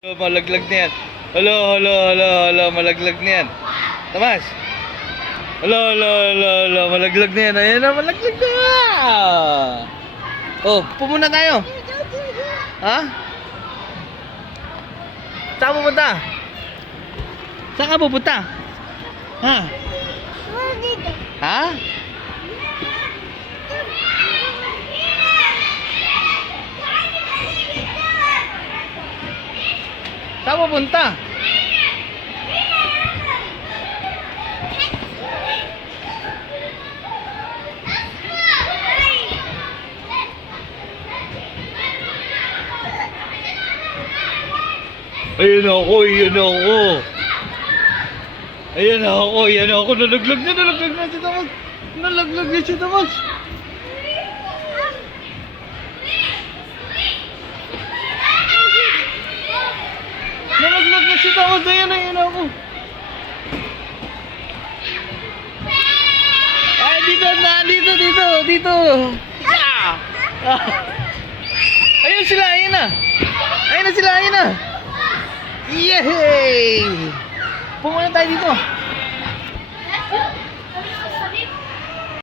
Malaglag na yan. Hala, malaglag na yan. Tamas. Hala, malaglag na yan. Ayan na, malaglag na. Oh, pumuna tayo. Ha? Saan pupunta? Saan ka pupunta? Ha? Ha? Saan pupunta? Ayan ako. Nalaglag na si Tamas. Nalaglag na si Tamas. Nalaglag na si Tamas. Ayan ako. Ay, dito. Ayun sila, ayun na. Ayun na. Yay! Pumunta tayo dito.